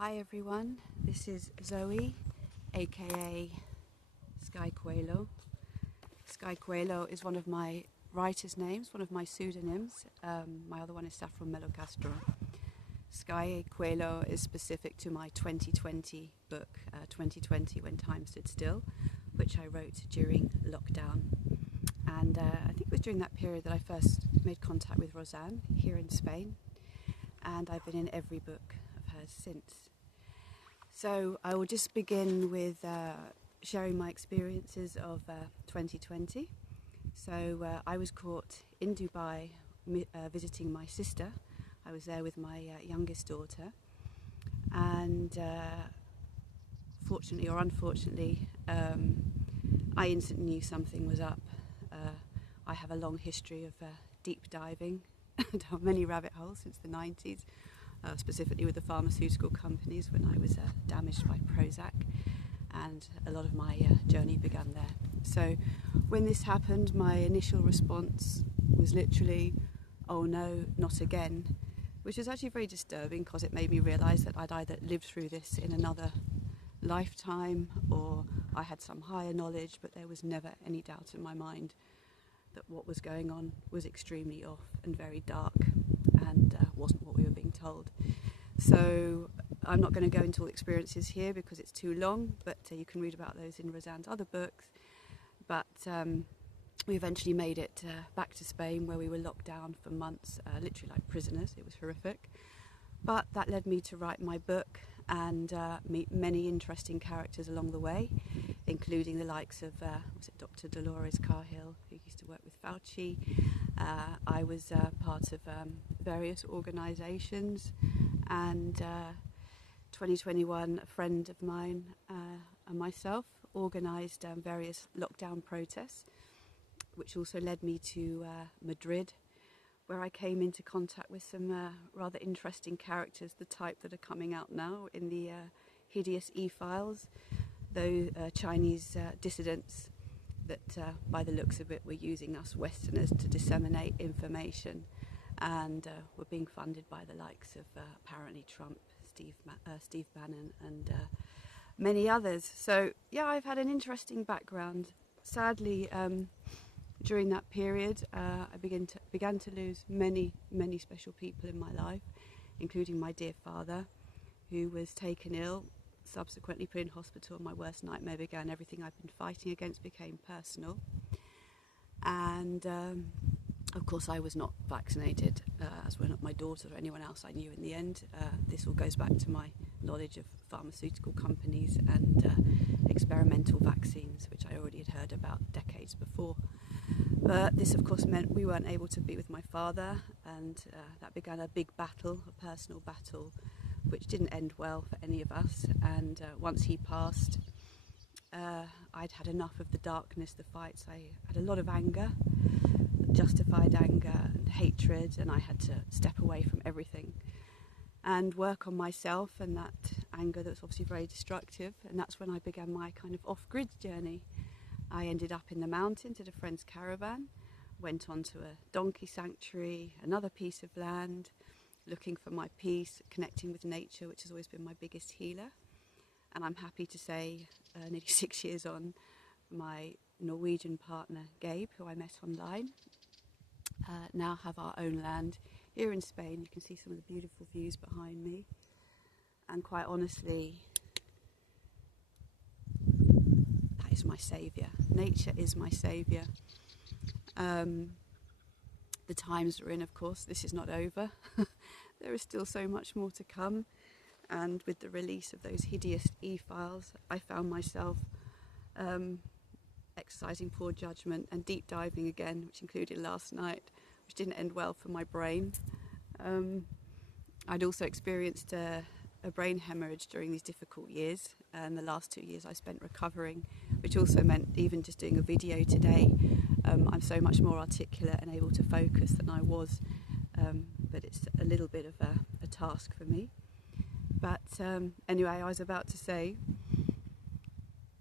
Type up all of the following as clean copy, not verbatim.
Hi everyone, this is Zoe, aka Sky Coelho. Sky Coelho is one of my writer's names, one of my pseudonyms. My other one is Saffron Melo Castro. Sky Coelho is specific to my 2020 book, 2020 When Time Stood Still, which I wrote during lockdown. And I think it was during that period that I first made contact with Roseanne here in Spain. And I've been in every book of hers since. So I will just begin with sharing my experiences of 2020. So I was caught in Dubai visiting my sister. I was there with my youngest daughter, and fortunately or unfortunately, I instantly knew something was up. I have a long history of deep diving down many rabbit holes since the 90s. Specifically with the pharmaceutical companies when I was damaged by Prozac, and a lot of my journey began there. So when this happened, my initial response was literally, oh no, not again, which is actually very disturbing because it made me realise that I'd either lived through this in another lifetime or I had some higher knowledge, but there was never any doubt in my mind that what was going on was extremely off and very dark and wasn't what we were being told. So I'm not going to go into all the experiences here because it's too long, but you can read about those in Roseanne's other books. But we eventually made it back to Spain, where we were locked down for months, literally like prisoners. It was horrific. But that led me to write my book and meet many interesting characters along the way, including the likes of Dr. Dolores Cahill, who used to work with Fauci. I was part of various organisations, and 2021, a friend of mine and myself organised various lockdown protests, which also led me to Madrid, where I came into contact with some rather interesting characters, the type that are coming out now in the hideous e-files, those Chinese dissidents that, by the looks of it, were using us Westerners to disseminate information, and were being funded by the likes of apparently Trump, Steve Bannon, and many others. So yeah, I've had an interesting background. Sadly, during that period, I began to lose many special people in my life, including my dear father, who was taken ill, subsequently put in hospital. My worst nightmare began. Everything I've been fighting against became personal. And of course I was not vaccinated, as were not my daughter or anyone else I knew in the end. This all goes back to my knowledge of pharmaceutical companies and experimental vaccines, which I already had heard about decades before. But this of course meant we weren't able to be with my father, and that began a big battle, a personal battle, which didn't end well for any of us. And once he passed, I'd had enough of the darkness, the fights. I had a lot of anger, justified anger and hatred, and I had to step away from everything and work on myself and that anger that was obviously very destructive. And that's when I began my kind of off-grid journey. I ended up in the mountains at a friend's caravan, went on to a donkey sanctuary, another piece of land, looking for my peace, connecting with nature, which has always been my biggest healer. And I'm happy to say, nearly 6 years on, my Norwegian partner, Gabe, who I met online, now have our own land here in Spain. You can see some of the beautiful views behind me. And quite honestly, that is my saviour. Nature is my saviour. The times we're in, of course, this is not over. There is still so much more to come. And with the release of those hideous e-files, I found myself exercising poor judgment and deep diving again, which included last night, which didn't end well for my brain. I'd also experienced a brain hemorrhage during these difficult years, and the last 2 years I spent recovering, which also meant even just doing a video today, I'm so much more articulate and able to focus than I was, but it's a little bit of a task for me. But anyway, I was about to say,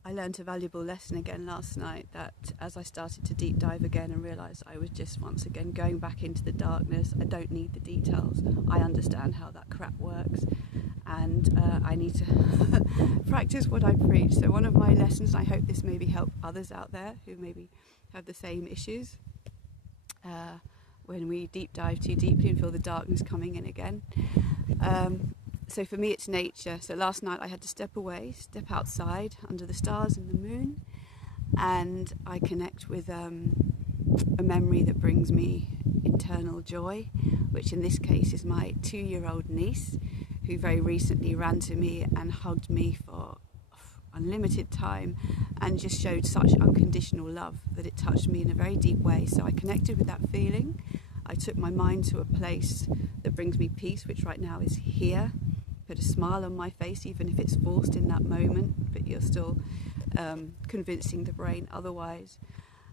I learned a valuable lesson again last night, that as I started to deep dive again and realised I was just once again going back into the darkness, I don't need the details, I understand how that crap works, and I need to practice what I preach. So one of my lessons, I hope this maybe help others out there who maybe have the same issues, when we deep dive too deeply and feel the darkness coming in again. So for me it's nature. So last night I had to step away, step outside under the stars and the moon, and I connect with a memory that brings me internal joy, which in this case is my 2-year-old niece, who very recently ran to me and hugged me for unlimited time and just showed such unconditional love that it touched me in a very deep way. So I connected with that feeling. I took my mind to a place that brings me peace, which right now is here. Put a smile on my face, even if it's forced in that moment, but you're still convincing the brain otherwise.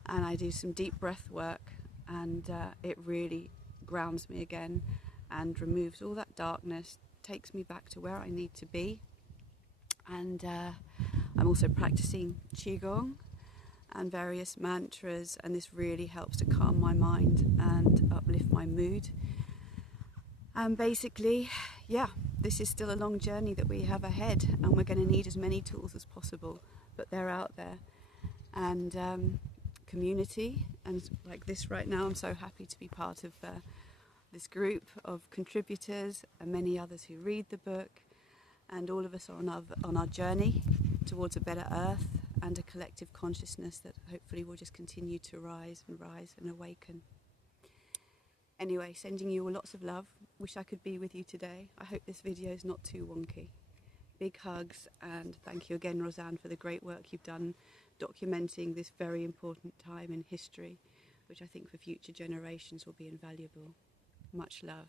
And I do some deep breath work, and it really grounds me again and removes all that darkness, takes me back to where I need to be. And I'm also practicing Qigong and various mantras, and this really helps to calm my mind and uplift my mood. And basically, yeah, this is still a long journey that we have ahead, and we're going to need as many tools as possible, but they're out there. And community, and like this right now, I'm so happy to be part of this group of contributors and many others who read the book, and all of us are on our journey towards a better earth and a collective consciousness that hopefully will just continue to rise and awaken. Anyway, sending you all lots of love. Wish I could be with you today. I hope this video is not too wonky. Big hugs, and thank you again, Roseanne, for the great work you've done documenting this very important time in history, which I think for future generations will be invaluable. Much love.